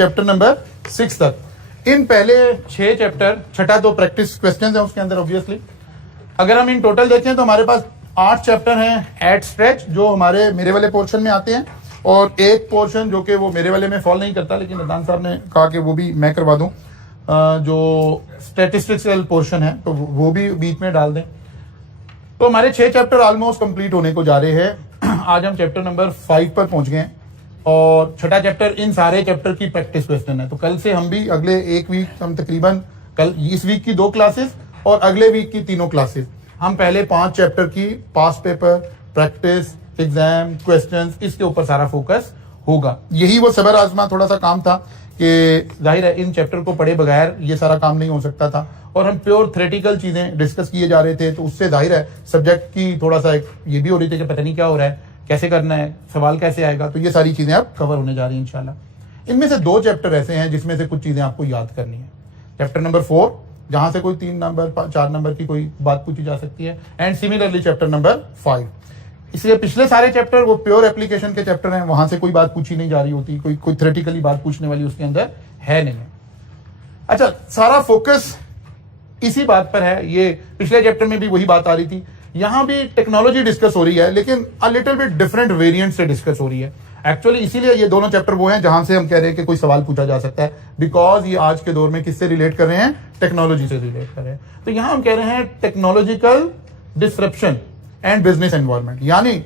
Chapter number 6 तक। इन पहले 6 chapter, छठा तो प्रैक्टिस क्वेश्चंस है उसके अंदर ऑब्वियसली। अगर हम इन टोटल देखें तो हमारे पास 8 चैप्टर हैं एट स्ट्रेच, जो हमारे मेरे वाले पोर्शन में आते हैं, और एक पोर्शन जो कि वो मेरे वाले में फॉल नहीं करता, लेकिन अदनान साहब ने कहा कि वो भी मैं करवा दूं, जो स्टैटिस्टिक्सल पोर्शन है तो वो भी बीच में डाल दें। तो हमारे 6 चैप्टर ऑलमोस्ट कंप्लीट होने को जा रहे हैं। आज हम चैप्टर नंबर 5 पर पहुंच गए हैं, और छठा चैप्टर इन सारे चैप्टर की प्रैक्टिस क्वेश्चन है। तो कल से हम भी अगले एक वीक, हम तकरीबन कल इस वीक की 2 क्लासेस और अगले वीक की 3 क्लासेस, हम पहले 5 चैप्टर की पास पेपर, प्रैक्टिस, एग्जाम, क्वेश्चंस, इसके ऊपर सारा फोकस होगा। यही वो सबर आजमा थोड़ा सा काम था कि जाहिर है इन चैप्टर को पढ़े बगैर ये सारा काम नहीं हो सकता था, और हम प्योर थ्योरेटिकल चीजें डिस्कस किए जा रहे थे, तो उससे जाहिर है सब्जेक्ट की थोड़ा सा ये भी हो रही थी कि पता नहीं क्या हो रहा है, कैसे करना है, सवाल कैसे आएगा। तो ये सारी चीजें अब कवर होने जा रही हैं इंशाल्लाह। इनमें से 2 चैप्टर ऐसे हैं जिसमें से कुछ चीजें आपको याद करनी है। चैप्टर नंबर 4, जहां से कोई 3 नंबर 4 नंबर की कोई बात पूछी जा सकती है, एंड सिमिलरली चैप्टर नंबर 5। इसलिए पिछले सारे चैप्टर वो प्योर एप्लीकेशन के चैप्टर हैं, वहां से कोई बात पूछी नहीं जा रही होती, कोई थ्योरेटिकली बात पूछने वाली उसके अंदर है नहीं। अच्छा, सारा फोकस इसी बात पर है। ये पिछले चैप्टर में भी वही बात आ रही थी, यहां भी टेक्नोलॉजी डिस्कस हो रही है, लेकिन a little bit different variant से डिस्कस हो रही है। एक्चुअली इसीलिए ये दोनों चैप्टर वो हैं जहां से हम कह रहे हैं कि कोई सवाल पूछा जा सकता है, बिकॉज ये आज के दौर में किससे रिलेट कर रहे हैं, टेक्नोलॉजी से रिलेट कर रहे हैं। तो यहां हम कह रहे हैं technological disruption and business environment, यानी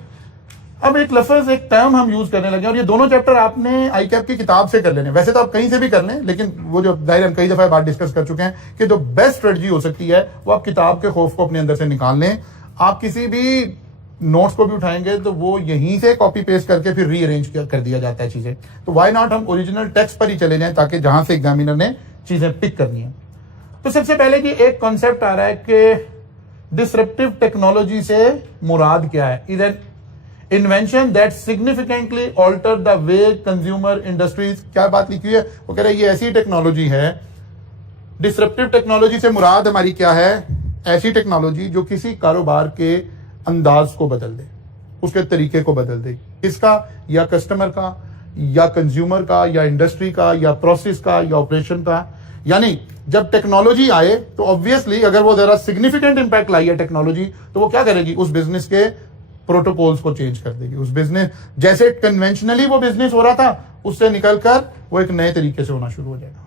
अब एक लफ्ज, एक टर्म हम यूज करने लगे, और ये दोनों चैप्टर आपने आईकैप की किताब से कर लेने। वैसे तो आप कहीं से भी कर लें, लेकिन वो जो दायरे हम कई दफा बात डिस्कस कर चुके हैं कि जो बेस्ट स्ट्रेटजी हो सकती है वो आप किताब के खौफ को अपने अंदर से निकाल लें। आप किसी भी नोट्स को भी उठाएंगे तो वो यहीं से कॉपी पेस्ट करके फिर रीअरेंज कर दिया जाता है चीजें। तो व्हाई नॉट हम ओरिजिनल टेक्स्ट पर ही चले जाएं, ताकि जहां से एग्जामिनर ने चीजें पिक करनी है। तो सबसे पहले कि एक कॉन्सेप्ट आ रहा है कि डिसरप्टिव टेक्नोलॉजी से मुराद क्या है। Is an invention that significantly alter the way consumer industries. क्या बात लिखी हुई है, वो कह रहे हैं ये ऐसी टेक्नोलॉजी है। डिसरप्टिव टेक्नोलॉजी से मुराद हमारी क्या है, ऐसी टेक्नोलॉजी जो किसी कारोबार के अंदाज को बदल दे, उसके तरीके को बदल दे, किसका, या कस्टमर का, या कंज्यूमर का, या इंडस्ट्री का, या प्रोसेस का, या ऑपरेशन का। यानी जब टेक्नोलॉजी आए तो ऑब्वियसली अगर वो जरा सिग्निफिकेंट इंपैक्ट लाई है टेक्नोलॉजी, तो वो क्या करेगी, उस बिजनेस के प्रोटोकॉल्स को चेंज कर देगी। उस बिजनेस, जैसे कन्वेंशनली वो बिजनेस हो रहा था, उससे निकलकर वो एक नए तरीके से होना शुरू हो जाएगा।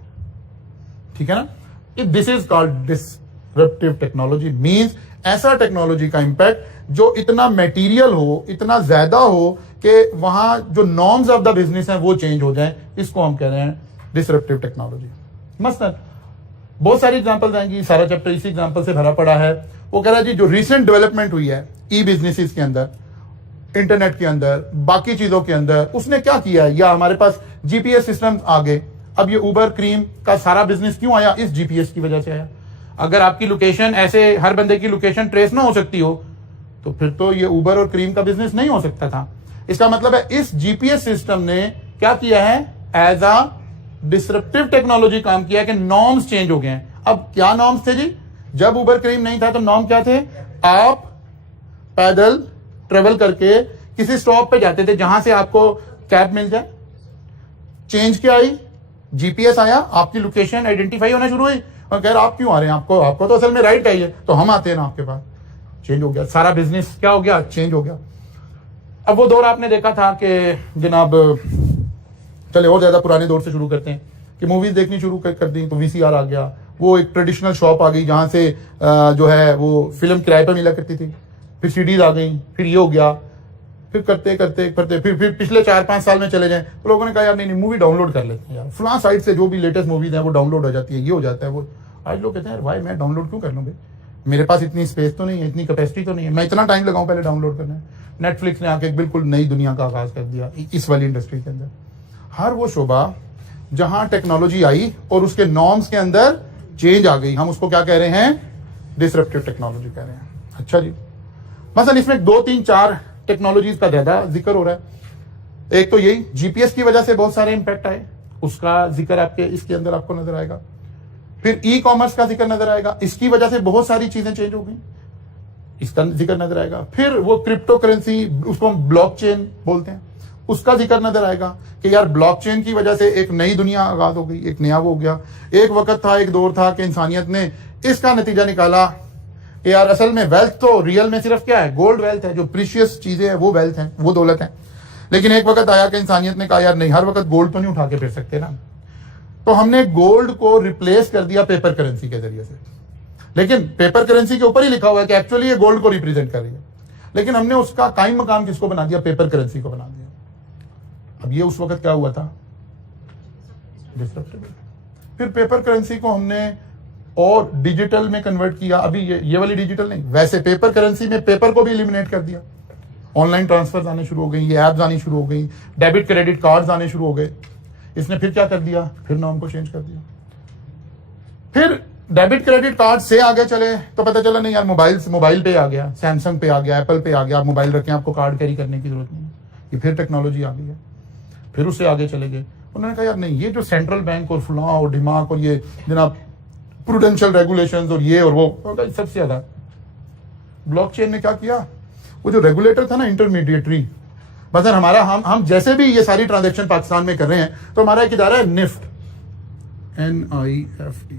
ठीक है ना। This is called disruptive technology, means ऐसा टेक्नोलॉजी का इंपैक्ट जो इतना मटेरियल हो, इतना ज्यादा हो कि वहां जो नॉर्म्स ऑफ द बिजनेस है वो चेंज हो जाए। इसको हम कह रहे हैं डिसरप्टिव टेक्नोलॉजी। मसलन बहुत सारी एग्जांपल्स आएंगी, सारा चैप्टर इसी एग्जांपल से भरा पड़ा है। वो कह रहा है जी, जो रिसेंट डेवलपमेंट हुई है ई बिजनेसेस के अंदर, इंटरनेट के अंदर, बाकी चीजों के अंदर, उसने क्या किया है, या हमारे पास जीपीएस सिस्टम आ गए। अब ये उबर क्रीम का सारा बिजनेस क्यों आया, इस जीपीएस की वजह से आया। अगर आपकी लोकेशन, ऐसे हर बंदे की लोकेशन ट्रेस ना हो सकती हो, तो फिर तो ये उबर और क्रीम का बिजनेस नहीं हो सकता था। इसका मतलब है इस जीपीएस सिस्टम ने क्या किया है, एज अ डिसरप्टिव टेक्नोलॉजी काम किया है कि नॉर्म्स चेंज हो गए हैं। अब क्या नॉर्म्स थे जी, जब उबर क्रीम नहीं था तो नॉर्म क्या थे, आप पैदल ट्रेवल करके किसी स्टॉप पे जाते थे जहां से आपको कैब मिल जाए। चेंज क्या आई, जीपीएस आया, आपकी लोकेशन आइडेंटिफाई होना शुरू हुई, और कह रहे आप क्यों आ रहे हैं, आपको तो असल में राइट चाहिए, तो हम आते हैं ना आपके पास। चेंज हो गया, सारा बिजनेस क्या हो गया, चेंज हो गया। अब वो दौर आपने देखा था कि जनाब, चले और ज्यादा पुराने दौर से शुरू करते हैं कि मूवीज देखनी शुरू कर दी तो वीसीआर आ गया, वो एक ट्रेडिशनल शॉप आ गई जहां से जो है वो फिल्म किराए पर मिला करती थी, फिर सीडीज आ गई, फिर ये हो गया, फिर करते करते करते फिर पिछले 4-5 साल में चले जाएं तो लोगों ने कहा यार नहीं मूवी डाउनलोड कर लेते हैं यार, फलां साइट से जो भी लेटेस्ट मूवीज हैं वो डाउनलोड हो जाती है, ये हो जाता है वो। आज लोग कहते हैं भाई मैं डाउनलोड क्यों कर लूँ, मेरे पास इतनी स्पेस तो नहीं है, इतनी कैपेसिटी तो नहीं है, मैं इतना टाइम लगाऊं पहले डाउनलोड करने। नेटफ्लिक्स ने आके बिल्कुल नई दुनिया का आगाज कर दिया इस वाली इंडस्ट्री के अंदर। हर वो शोबा जहां टेक्नोलॉजी आई और उसके नॉर्म्स के अंदर चेंज आ गई, हम उसको क्या कह रहे हैं, डिसरप्टिव टेक्नोलॉजी कह रहे हैं। अच्छा जी, मसलन इसमें 2-3-4 टेक्नोलॉजीज का ज्यादा जिक्र हो रहा है। एक तो यही जीपीएस की वजह से बहुत सारे इंपैक्ट आए, उसका जिक्र आपके इसके अंदर आपको नजर आएगा। फिर ई कॉमर्स का जिक्र नजर आएगा, इसकी वजह से बहुत सारी चीजें चेंज हो गई, इसका जिक्र नजर आएगा। फिर वो क्रिप्टो करेंसी, उसको हम ब्लॉकचेन बोलते हैं, उसका जिक्र नजर आएगा कि यार ब्लॉकचेन की वजह से एक नई दुनिया आगाज हो गई, एक नया वो हो गया। एक वक्त था, एक दौर था कि इंसानियत ने इसका नतीजा निकाला कि यार असल में वेल्थ तो रियल में सिर्फ क्या है, गोल्ड वेल्थ है, जो प्रीशियस चीजें हैं वो वेल्थ है, वो दौलत है। लेकिन एक वक्त आया कि इंसानियत ने कहा यार नहीं, हर वक्त गोल्ड तो नहीं उठा के फिर सकते ना, तो हमने गोल्ड को रिप्लेस कर दिया पेपर करेंसी के जरिए से। लेकिन पेपर करेंसी के ऊपर ही लिखा हुआ है कि एक्चुअली ये गोल्ड को रिप्रेजेंट कर रही है, लेकिन हमने उसका कायम मकाम किसको बना दिया, पेपर करेंसी को बना दिया। अब ये उस वक्त क्या हुआ था, डिसरप्टिव। फिर पेपर करेंसी को हमने और डिजिटल में कन्वर्ट किया। अभी ये वाली डिजिटल नहीं, वैसे पेपर करेंसी में पेपर को भी एलिमिनेट कर दिया। ऑनलाइन ट्रांसफर आने शुरू हो गई, ये एप्स आनी शुरू हो गई, डेबिट क्रेडिट कार्ड्स आने शुरू हो गए। इसने फिर क्या कर दिया, फिर नाम को चेंज कर दिया। फिर डेबिट क्रेडिट कार्ड से आगे चले तो पता चला नहीं यार, मोबाइल पे आ गया, सैमसंग पे आ गया, एप्पल पे आ गया, आप मोबाइल रखें, आपको कार्ड कैरी करने की जरूरत नहीं है। ये फिर टेक्नोलॉजी आ गई है। फिर उससे आगे चले गए, उन्होंने कहा यार नहीं, ये जो सेंट्रल बैंक और फुला और दिमाग और ये जनाब प्रूडेंशियल रेगुलेशंस और ये और वो, सबसे ज्यादा ब्लॉकचेन ने क्या किया, वो जो रेगुलेटर था ना, इंटरमीडिएटरी, मतलब हमारा हम जैसे भी ये सारी ट्रांजैक्शन पाकिस्तान में कर रहे हैं, तो हमारा एक इदारा है निफ्ट, NIFT।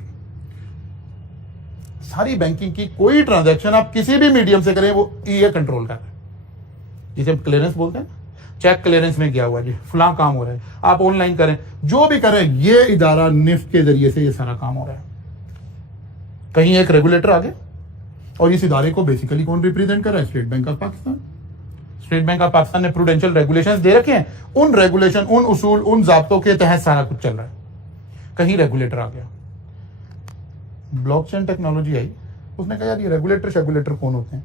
सारी बैंकिंग की कोई ट्रांजैक्शन आप किसी भी मीडियम से करें, वो ये कंट्रोल कर रहा है, जिसे हम क्लियरेंस बोलते हैं। चेक क्लियरेंस में गया हुआ जी, फुला काम हो रहा है, आप ऑनलाइन करें, जो भी करें, ये इदारा निफ्ट के जरिए से ये सारा काम हो रहा है। कहीं एक रेगुलेटर आ गया, और इस इदारे को बेसिकली कौन रिप्रेजेंट कर रहा है, state bank of Pakistan. State bank of Pakistan ने प्रूडेंशियल रेगुलेशंस दे रखे हैं, उन रेगुलेशन, उन उसूल, उन जाब्तों के तहत सारा कुछ चल रहा है। कहीं रेगुलेटर आ गया, ब्लॉकचेन टेक्नोलॉजी आई, उसने कहा यार ये रेगुलेटर कौन होते हैं।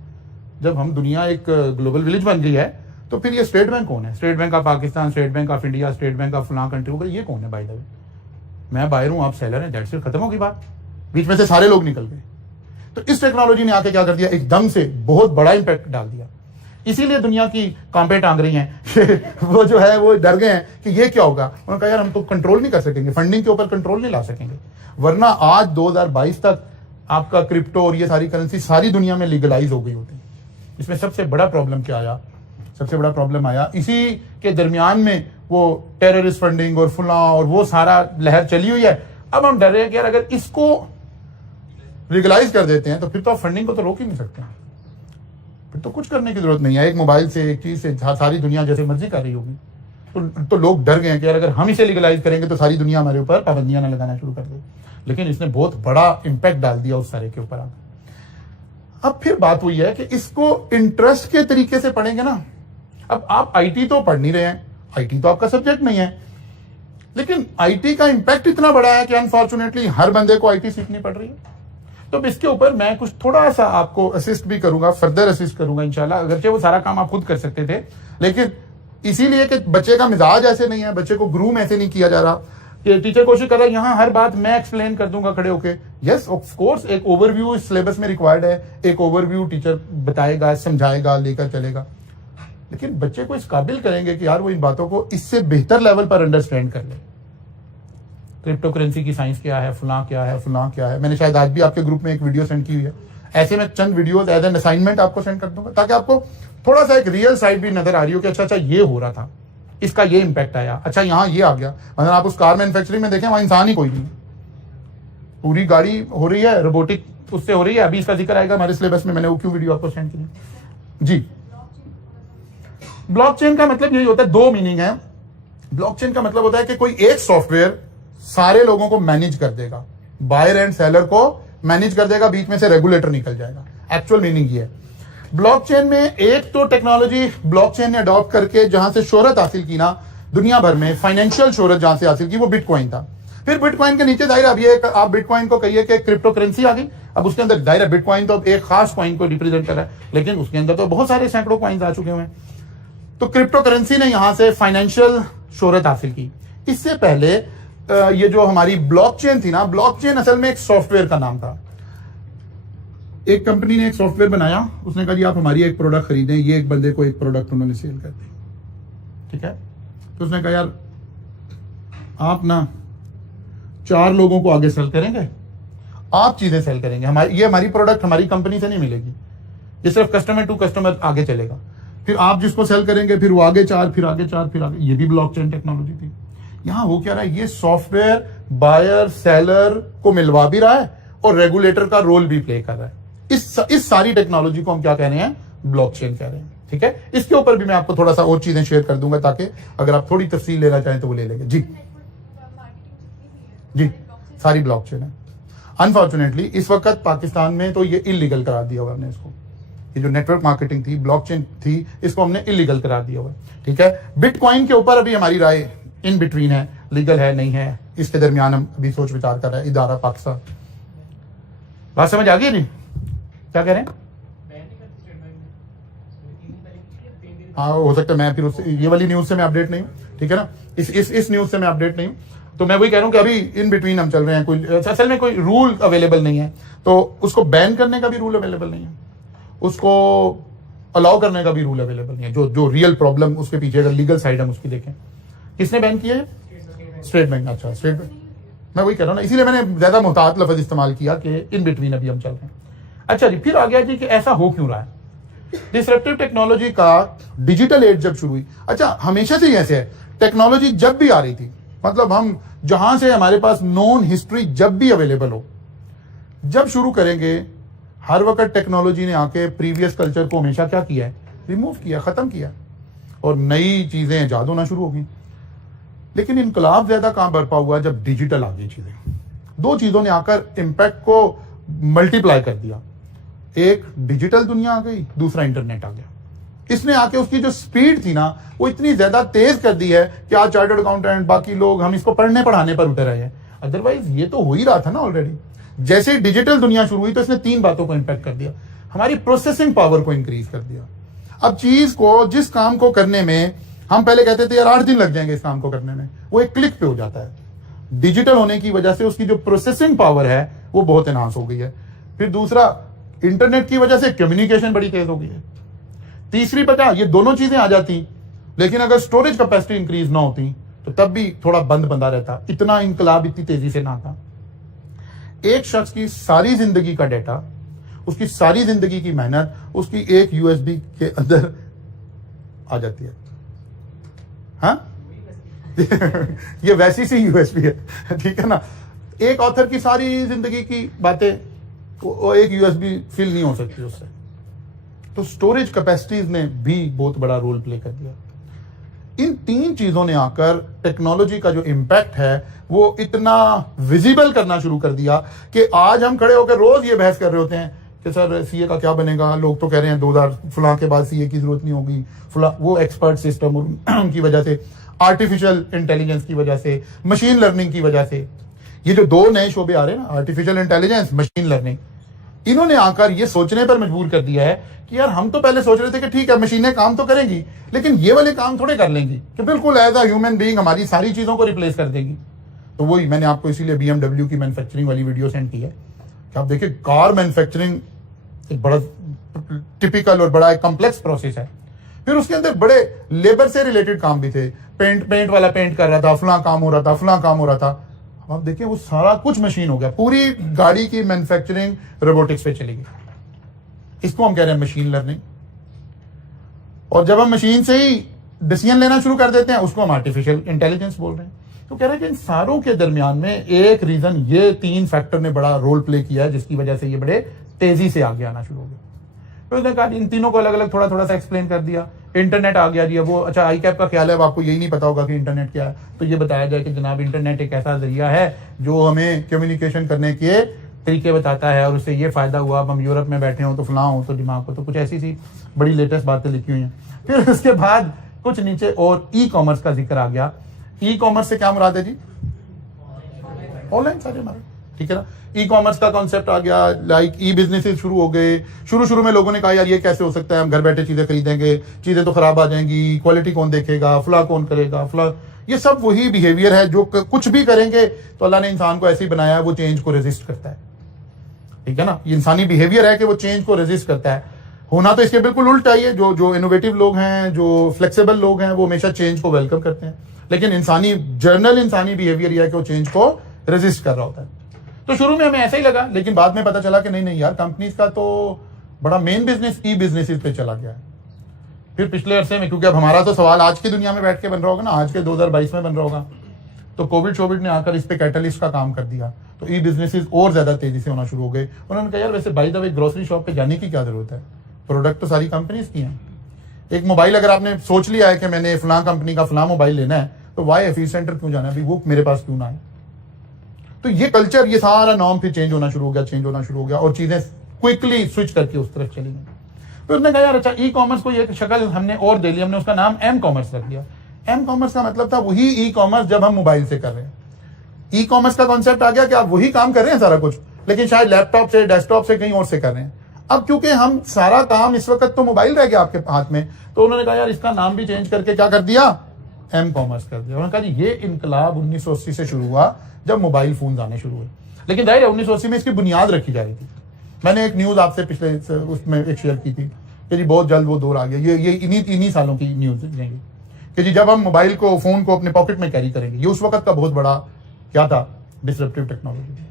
जब हम दुनिया एक ग्लोबल विलेज बन गई है, तो फिर ये स्टेट बैंक कौन है, state bank of Pakistan, state bank of India, state bank of फलां कंट्री, ये कौन है। बाय द वे, मैं बायर हूं, आप सेलर हैं, दैट्स इट, खत्म होगी बात। बीच में से सारे लोग निकल गए। तो इस टेक्नोलॉजी ने आके क्या कर दिया, एकदम से बहुत बड़ा इंपैक्ट डाल दिया। इसीलिए दुनिया की कांपे टांग रही हैं वो जो है वो डर गए हैं कि ये क्या होगा। उन्होंने कहा यार हम तो कंट्रोल नहीं कर सकेंगे, फंडिंग के ऊपर कंट्रोल नहीं ला सकेंगे, वरना आज 2022 तक आपका क्रिप्टो और ये सारी करेंसी सारी दुनिया में लीगलाइज हो गई होती। इसमें सबसे बड़ा प्रॉब्लम क्या आया, सबसे बड़ा प्रॉब्लम आया इसी के दरमियान में वो टेररिस्ट फंडिंग और फुला और वो सारा लहर चली हुई है। अब हम डर रहे हैं कि यार अगर इसको लीगलाइज कर देते हैं तो फिर तो आप फंडिंग को तो रोक ही नहीं सकते, फिर तो कुछ करने की जरूरत नहीं है। एक मोबाइल से, एक चीज से सारी दुनिया जैसे मर्जी कर रही होगी। तो लोग डर गए हैं कि यार अगर हम इसे लीगलाइज करेंगे तो सारी दुनिया हमारे ऊपर पाबंदियां ना लगाना शुरू कर दे। लेकिन इसने बहुत बड़ा इंपैक्ट डाल दिया उस सारे के ऊपर। अब फिर बात हुई है कि इसको इंटरेस्ट के तरीके से पढ़ेंगे ना। अब आप आईटी तो पढ़ नहीं रहे हैं, आईटी तो आपका सब्जेक्ट नहीं है, लेकिन आईटी का इंपैक्ट इतना बड़ा है कि अनफॉर्चुनेटली हर बंदे को आईटी सीखनी पड़ रही है। तो अब इसके ऊपर मैं कुछ थोड़ा सा आपको असिस्ट भी करूंगा, फर्दर असिस्ट करूंगा इंशाल्लाह। अगरचे वो सारा काम आप खुद कर सकते थे, लेकिन इसीलिए कि बच्चे का मिजाज ऐसे नहीं है, बच्चे को ग्रूम ऐसे नहीं किया जा रहा कि टीचर कोशिश कर रहा है यहाँ हर बात मैं एक्सप्लेन कर दूंगा खड़े होके। यस ऑफ कोर्स एक ओवरव्यू सिलेबस में रिक्वायर्ड है, एक ओवरव्यू टीचर बताएगा, समझाएगा, लेकर चलेगा, लेकिन बच्चे को इस काबिल करेंगे कि यार वो इन बातों को इससे बेहतर लेवल पर अंडरस्टैंड कर ले। क्रिप्टो करेंसी की साइंस क्या है, फुला क्या है, फुला क्या है। मैंने शायद आज भी आपके ग्रुप में एक वीडियो सेंड की हुई है। ऐसे में चंद वीडियोस एज एन असाइनमेंट आपको सेंड कर दूंगा, ताकि आपको थोड़ा सा एक रियल साइड भी नजर आ रही हो कि अच्छा ये हो रहा था, इसका ये इंपैक्ट आया, अच्छा यहाँ ये आ गया। मतलब आप उस कार मैन्युफैक्चरिंग में देखें, वहां इंसान ही कोई नहीं, पूरी गाड़ी हो रही है रोबोटिक उससे हो रही है। अभी इसका जिक्र आएगा हमारे सिलेबस में, मैंने वो क्यों वीडियो आपको सेंड की जी। ब्लॉकचेन का मतलब यही होता है, दो मीनिंग है। ब्लॉकचेन का मतलब होता है कि कोई एक सॉफ्टवेयर सारे लोगों को मैनेज कर देगा, बायर एंड सेलर को मैनेज कर देगा, बीच में से रेगुलेटर निकल जाएगा। एक्चुअल मीनिंग ये है। ब्लॉकचेन में एक तो टेक्नोलॉजी ब्लॉकचेन ने अडॉप्ट करके जहां से शोहरत हासिल की ना दुनिया भर में, फाइनेंशियल शोहरत जहां से हासिल की, वो बिटकॉइन था। फिर बिटकॉइन के नीचे दायरा, अब ये आप बिटकॉइन को कहिए कि क्रिप्टो करेंसी आ गई, अब उसके अंदर दायरा बिटकॉइन तो एक खास कॉइन को रिप्रेजेंट कर रहा है, लेकिन उसके अंदर तो बहुत सारे सैकड़ों कॉइन्स आ चुके हुए हैं। तो क्रिप्टो करेंसी ने यहां से फाइनेंशियल शोहरत हासिल की। इससे पहले ये जो हमारी ब्लॉकचेन थी ना, ब्लॉकचेन असल में एक सॉफ्टवेयर का नाम था। एक कंपनी ने एक सॉफ्टवेयर बनाया, उसने कहा जी आप हमारी एक प्रोडक्ट खरीदें, ये एक बंदे को एक प्रोडक्ट उन्होंने सेल कर दी, ठीक है। तो उसने कहा यार आप ना 4 लोगों को आगे सेल करेंगे, आप चीजें सेल करेंगे, ये हमारी प्रोडक्ट हमारी कंपनी से नहीं मिलेगी, ये सिर्फ कस्टमर टू कस्टमर आगे चलेगा। फिर आप जिसको सेल करेंगे फिर वो आगे 4, फिर आगे 4, फिर आगे, ये भी ब्लॉकचेन टेक्नोलॉजी थी। यहां हो क्या रहा है, ये सॉफ्टवेयर बायर सेलर को मिलवा भी रहा है और रेगुलेटर का रोल भी प्ले कर रहा है। इस सारी टेक्नोलॉजी को हम क्या कह रहे हैं, ब्लॉकचेन कह रहे हैं। ठीक है, इसके ऊपर भी मैं आपको थोड़ा सा और चीजें शेयर कर दूंगा ताकि अगर आप थोड़ी तफसील लेना चाहें तो वो ले लेंगे। जी जी, सारी ब्लॉकचेन है। अनफॉर्चुनेटली इस वक्त पाकिस्तान में तो ये इलीगल करार दिया हुआ हमने इसको, ये जो नेटवर्क मार्केटिंग थी, ब्लॉकचेन थी, इसको हमने इलीगल करार दिया हुआ है। ठीक है, बिटकॉइन के ऊपर अभी हमारी राय इन बिटवीन है, लीगल है नहीं है, इसके दरमियान हम अभी सोच विचार कर रहे हैं। इदारा पाकिस्तान, बात समझ आ गई नहीं क्या कह रहे हैं? हाँ हो सकता है, मैं फिर उससे ये वाली न्यूज से मैं अपडेट नहीं हूँ। ठीक है ना, इस न्यूज से मैं अपडेट नहीं हूँ, तो मैं वही कह रहा हूँ कि अभी इन बिटवीन हम चल रहे हैं। कोई असल में कोई रूल अवेलेबल नहीं है, तो उसको बैन करने का भी रूल अवेलेबल नहीं है, उसको अलाउ करने का भी रूल अवेलेबल नहीं है। जो रियल प्रॉब्लम उसके पीछे अगर लीगल साइड हम उसकी देखें, किसने बैन किया है? State bank. अच्छा, स्टेट बैंक, मैं वही कह रहा हूँ ना, इसीलिए मैंने ज्यादा मुहतात लफ्ज इस्तेमाल किया कि इन बिटवीन अभी हम चल रहे हैं। अच्छा जी, फिर आ गया जी कि ऐसा हो क्यों रहा है? डिसरप्टिव टेक्नोलॉजी का डिजिटल एज जब शुरू हुई, अच्छा हमेशा से ही ऐसे है, टेक्नोलॉजी जब भी आ रही थी, मतलब हम जहां से हमारे पास नोन हिस्ट्री जब भी अवेलेबल हो, जब शुरू करेंगे, हर वक्त टेक्नोलॉजी ने आके प्रीवियस कल्चर को हमेशा क्या किया है, रिमूव किया, खत्म किया, और नई चीजें ईजाद होना शुरू हो गई। लेकिन इनकलाब ज्यादा कहां बरपा हुआ जब डिजिटल आ गई चीजें। दो चीजों ने आकर इम्पैक्ट को मल्टीप्लाई कर दिया, एक डिजिटल दुनिया आ गई, दूसरा इंटरनेट आ गया। इसने आके उसकी जो स्पीड थी ना, वो इतनी ज्यादा तेज कर दी है कि आज चार्टर्ड अकाउंटेंट बाकी लोग हम इसको पढ़ने पढ़ाने पर उतर रहे हैं। अदरवाइज ये तो हो ही रहा था ना ऑलरेडी। जैसे ही डिजिटल दुनिया शुरू हुई तो इसने 3 बातों को इंपैक्ट कर दिया। हमारी प्रोसेसिंग पावर को इंक्रीज कर दिया। अब चीज को, जिस काम को करने में हम पहले कहते थे यार 8 दिन लग जाएंगे इस काम को करने में, वो एक क्लिक पे हो जाता है। डिजिटल होने की वजह से उसकी जो प्रोसेसिंग पावर है वो बहुत एनहांस हो गई है। फिर दूसरा, इंटरनेट की वजह से कम्युनिकेशन बड़ी तेज हो गई है। तीसरी, पता, ये दोनों चीजें आ जाती, लेकिन अगर स्टोरेज कैपेसिटी इंक्रीज ना होती तो तब भी थोड़ा बंद बंदा रहता, इतना इनकलाब इतनी तेजी से ना था। एक शख्स की सारी जिंदगी का डाटा, उसकी सारी जिंदगी की मेहनत उसकी एक यूएसबी के अंदर आ जाती है। हाँ ये वैसी सी यूएसबी है, ठीक है ना। एक ऑथर की सारी जिंदगी की बातें वो एक यूएसबी फिल नहीं हो सकती उससे। तो स्टोरेज कैपेसिटीज ने भी बहुत बड़ा रोल प्ले कर दिया। इन 3 चीजों ने आकर टेक्नोलॉजी का जो इम्पैक्ट है वो इतना विजिबल करना शुरू कर दिया कि आज हम खड़े होकर रोज ये बहस कर रहे होते हैं कि सर सीए का क्या बनेगा। लोग तो कह रहे हैं 2000 फलां के बाद सीए की जरूरत नहीं होगी, वो एक्सपर्ट सिस्टम उनकी वजह से, आर्टिफिशियल इंटेलिजेंस की वजह से, मशीन लर्निंग की वजह से, ये जो 2 नए शोबे आ रहे हैं ना, आर्टिफिशियल इंटेलिजेंस, मशीन लर्निंग, इन्होंने आकर ये सोचने पर मजबूर कर दिया है कि यार हम तो पहले सोच रहे थे कि ठीक है मशीनें काम तो करेंगी, लेकिन ये वाले काम थोड़े कर लेंगी कि बिल्कुल एज अ ह्यूमन बीइंग हमारी सारी चीजों को रिप्लेस कर देगी। तो वही मैंने आपको इसीलिए BMW की मैन्युफैक्चरिंग वाली वीडियो सेंड की है कि आप देखिए कार मैन्युफैक्चरिंग एक बड़ा टिपिकल और बड़ा एक कॉम्प्लेक्स प्रोसेस है। फिर उसके अंदर बड़े लेबर से रिलेटेड काम भी थे, पेंट वाला पेंट कर रहा था, फलां काम हो रहा था, फलां काम हो रहा था। आप देखिए वो सारा कुछ मशीन हो गया, पूरी गाड़ी की मैन्युफैक्चरिंग रोबोटिक्स पे चली गई। इसको हम कह रहे हैं मशीन लर्निंग। और जब हम मशीन से ही डिसीजन लेना शुरू कर देते हैं उसको हम आर्टिफिशियल इंटेलिजेंस बोल रहे हैं। तो कह रहे हैं कि इन सारों के दरमियान में एक रीजन, ये 3 फैक्टर ने बड़ा रोल प्ले किया है जिसकी वजह से ये बड़े तेजी से आगे आना शुरू हो गया। फिर उसने कहा इन तीनों को अलग अलग थोड़ा थोड़ा सा एक्सप्लेन कर दिया। इंटरनेट आ गया जी, वो अच्छा ICAP का ख्याल है, अब आपको यही नहीं पता होगा कि इंटरनेट क्या है। तो ये बताया जाए कि जनाब इंटरनेट एक ऐसा जरिया है जो हमें कम्युनिकेशन करने के तरीके बताता है और उससे ये फायदा हुआ, अब हम यूरोप में बैठे हों तो फलां हो तो दिमाग को, तो कुछ ऐसी सी बड़ी लेटेस्ट बातें लिखी हुई हैं। फिर उसके बाद कुछ नीचे और ई-कॉमर्स का जिक्र आ गया। ई-कॉमर्स से क्या मुराद है जी? ऑनलाइन सारे हमारे, ठीक है ना। ई-कॉमर्स का कॉन्सेप्ट आ गया, लाइक ई-बिजनेसेस शुरू हो गए। शुरू में लोगों ने कहा यार ये कैसे हो सकता है, हम घर बैठे चीजें खरीदेंगे, चीजें तो खराब आ जाएंगी, क्वालिटी कौन देखेगा, फला कौन करेगा, फला। ये सब वही बिहेवियर है जो कुछ भी करेंगे तो अल्लाह ने इंसान को ऐसे ही बनाया है, वो चेंज को रेजिस्ट करता है, ठीक है ना। ये इंसानी बिहेवियर है कि वो चेंज को रेजिस्ट करता है। होना तो इसके बिल्कुल उल्टा ही है। जो इनोवेटिव लोग हैं, जो फ्लेक्सिबल लोग हैं, वो हमेशा चेंज को वेलकम करते हैं। लेकिन इंसानी बिहेवियर यह है कि वो चेंज को रेजिस्ट कर रहा होता है। तो शुरू में हमें ऐसा ही लगा, लेकिन बाद में पता चला कि नहीं यार, कंपनीज का तो बड़ा मेन बिजनेस ई-बिजनेसेस पे चला गया है। फिर पिछले अरसे में, क्योंकि अब हमारा तो सवाल आज की दुनिया में बैठ के बन रहा होगा ना, आज के 2022 में बन रहा होगा, तो कोविड ने आकर इस पे कैटलिस्ट का काम कर दिया, तो ई बिजनेसेस और ज्यादा तेजी से होना शुरू हो गए। उन्होंने कहा यार वैसे by the way grocery shop पे जाने की क्या जरूरत है, प्रोडक्ट तो सारी कंपनीज की हैं। एक मोबाइल अगर आपने सोच लिया है कि मैंने फलां कंपनी का फलां मोबाइल लेना है, तो वाई एफी सेंटर क्यों जाना है, अभी वो मेरे पास क्यों ना है। तो ये कल्चर, ये सारा नॉर्म फिर चेंज होना शुरू हो गया और चीजें क्विकली स्विच करके उस तरफ चली गई। फिर उसने कहा यार अच्छा ई कॉमर्स को एक शक्ल हमने और दे ली, हमने उसका नाम एम कॉमर्स रख दिया। एम कॉमर्स का मतलब था वही ई कॉमर्स जब हम मोबाइल से कर रहे हैं। ई कॉमर्स का कॉन्सेप्ट आ गया कि आप वही काम कर रहे हैं सारा कुछ, लेकिन शायद लैपटॉप से, डेस्कटॉप से, कहीं और से कर रहे हैं। अब क्योंकि हम सारा काम इस वक्त तो मोबाइल रह गया आपके हाथ में, तो उन्होंने कहा यार इसका नाम भी चेंज करके क्या कर दिया, एम कॉमर्स कर दिया। उन्होंने कहा जी ये इनकलाब 1980 से शुरू हुआ जब मोबाइल फोन आने शुरू हुए, लेकिन जाहिर है 1980 में इसकी बुनियाद रखी जा रही थी। मैंने एक न्यूज आपसे पिछले उसमें एक शेयर की थी कि जी बहुत जल्द वो दौर आ गया। ये इन्हीं सालों की न्यूज रहेंगी कि जी जब हम मोबाइल को, फोन को अपने पॉकेट में कैरी करेंगे। ये उस वक्त का बहुत बड़ा क्या था, डिसरप्टिव टेक्नोलॉजी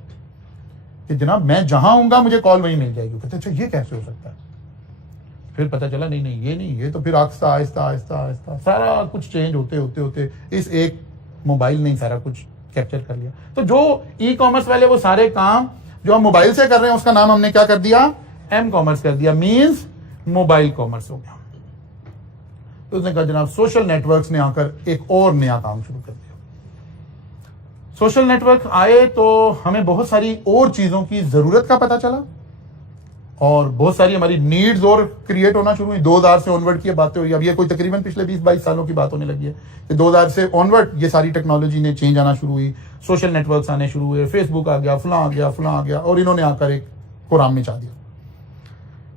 कि जनाब मैं जहां आऊंगा मुझे कॉल वहीं मिल जाएगी। कहते अच्छा ये कैसे हो सकता है, फिर पता चला नहीं, ये तो फिर आहिस्ता सारा कुछ चेंज होते इस एक मोबाइल ने सारा कुछ कैप्चर कर लिया। तो जो ई कॉमर्स वाले वो सारे काम जो हम मोबाइल से कर रहे हैं उसका नाम हमने क्या कर दिया, एम कॉमर्स कर दिया, मींस मोबाइल कॉमर्स हो गया। तो उसने कहा जनाब सोशल नेटवर्क्स ने आकर एक और नया काम शुरू कर दिया। सोशल नेटवर्क आए तो हमें बहुत सारी और चीजों की जरूरत का पता चला और बहुत सारी हमारी नीड्स और क्रिएट होना शुरू हुई। 2000 से ऑनवर्ड की बातें हुई। अब ये कोई तकरीबन पिछले 20-22 सालों की बात होने लगी है कि 2000 से ऑनवर्ड ये सारी टेक्नोलॉजी ने चेंज आना शुरू हुई, सोशल नेटवर्क्स आने शुरू हुए, फेसबुक आ गया, फलां आ गया और इन्होंने आकर एक कुरान में चा दिया।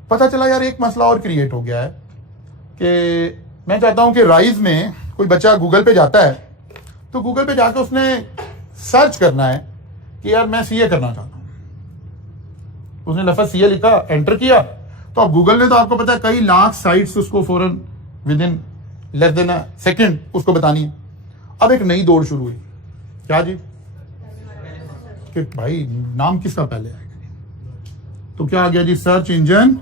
पता चला यार एक मसला और क्रिएट हो गया है कि मैं चाहता हूं कि राइज में कोई बच्चा गूगल पे जाता है तो गूगल पे जाकर उसने सर्च करना है कि यार मैं सीए करना चाहता हूं। उसने लफ्ज सीए लिखा, एंटर किया, तो अब गूगल ने तो आपको पता है कई लाख साइट्स उसको फौरन with in less than a second उसको बतानी है। अब एक नई दौड़ शुरू हुई, क्या जी, कि भाई नाम किसका पहले आएगा। तो क्या आ गया जी, सर्च इंजन